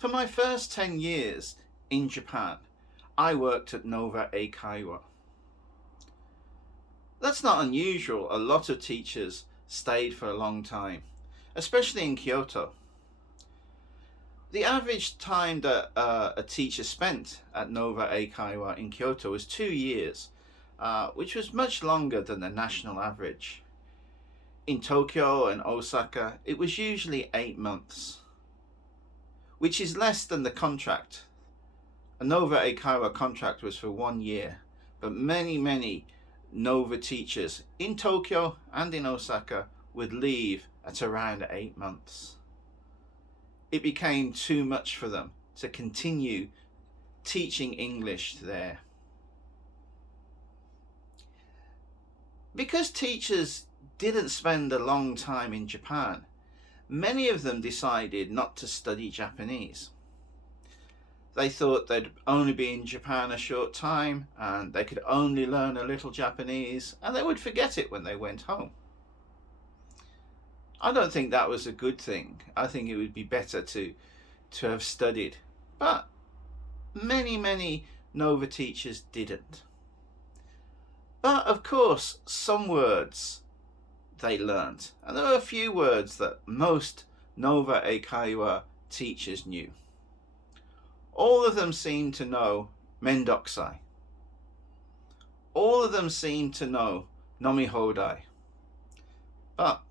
For my first 10 years in Japan, I worked at Nova Eikaiwa. That's not unusual. A lot of teachers stayed for a long time, especially in Kyoto. The average time that a teacher spent at Nova Eikaiwa in Kyoto was 2 years, which was much longer than the national average. In Tokyo and Osaka, it was usually 8 months, which is less than the contract. A Nova Eikaiwa contract was for 1 year, but many Nova teachers in Tokyo and in Osaka would leave at around 8 months. It became too much for them to continue teaching English there. Because teachers didn't spend a long time in Japan, many of them decided not to study Japanese. They thought they'd only be in Japan a short time and they could only learn a little Japanese and they would forget it when they went home. I don't think that was a good thing. I think it would be better to have studied. But many Nova teachers didn't. But of course, some words they learnt. And there were a few words that most Nova Eikaiwa teachers knew. All of them seemed to know mendokusai. All of them seemed to know nomihodai. But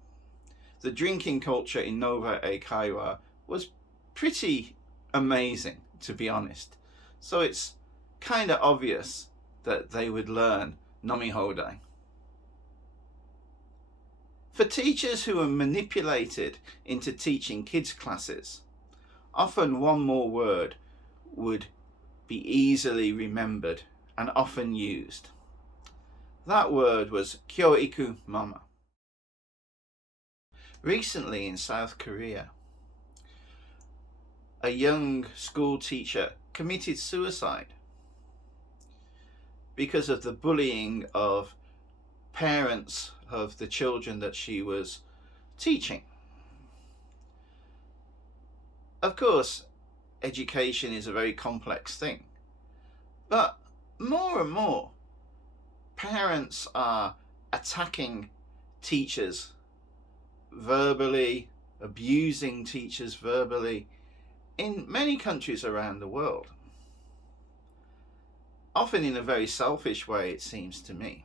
the drinking culture in Nova Eikaiwa was pretty amazing, to be honest. So it's kind of obvious that they would learn nomihodai. For teachers who were manipulated into teaching kids' classes, often one more word would be easily remembered and often used. That word was kyoiku mama. Recently in South Korea, a young school teacher committed suicide because of the bullying of parents of the children that she was teaching. Of course, education is a very complex thing, but more and more parents are attacking teachers verbally, abusing teachers verbally in many countries around the world. Often in a very selfish way, it seems to me.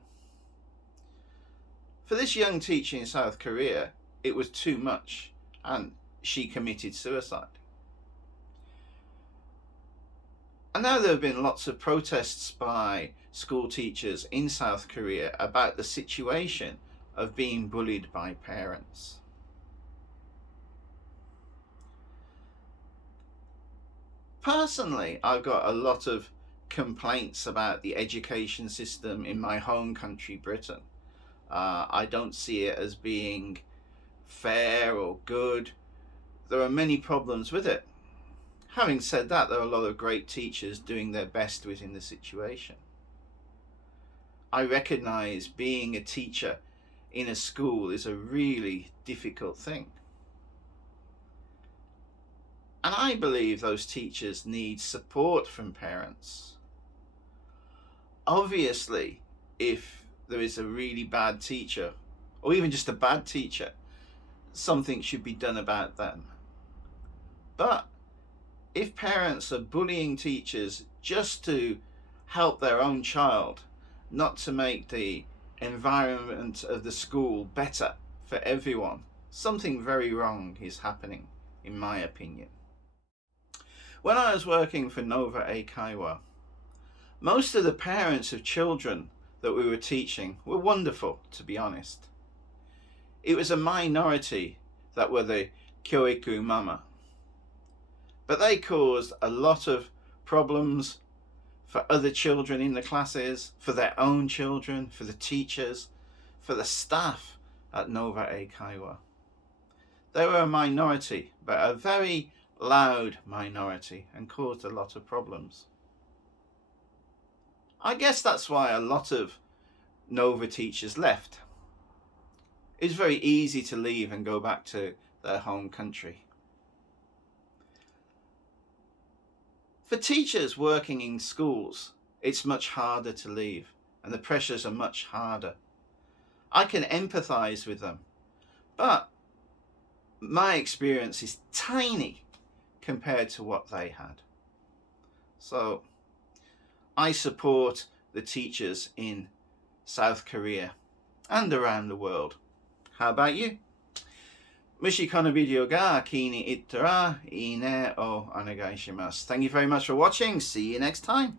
For this young teacher in South Korea, it was too much and she committed suicide. And now there have been lots of protests by school teachers in South Korea about the situation of being bullied by parents. Personally, I've got a lot of complaints about the education system in my home country, Britain. I don't see it as being fair or good. There are many problems with it. Having said that, there are a lot of great teachers doing their best within the situation. I recognise being a teacher in a school is a really difficult thing. And I believe those teachers need support from parents. Obviously, if there is a really bad teacher, or even just a bad teacher, something should be done about them. But if parents are bullying teachers just to help their own child, not to make the environment of the school better for everyone, something very wrong is happening, in my opinion. When I was working for Nova Eikaiwa, most of the parents of children that we were teaching were wonderful, to be honest. It was a minority that were the kyoiku mama. But they caused a lot of problems for other children in the classes, for their own children, for the teachers, for the staff at Nova Eikaiwa. They were a minority, but a very loud minority, and caused a lot of problems. I guess that's why a lot of Nova teachers left. It's very easy to leave and go back to their home country. For teachers working in schools, it's much harder to leave, and the pressures are much harder. I can empathize with them, but my experience is tiny compared to what they had. So I support the teachers in South Korea and around the world. How about you? もしこのビデオが気に入ったらいいねをお願いします。Thank you very much for watching. See you next time.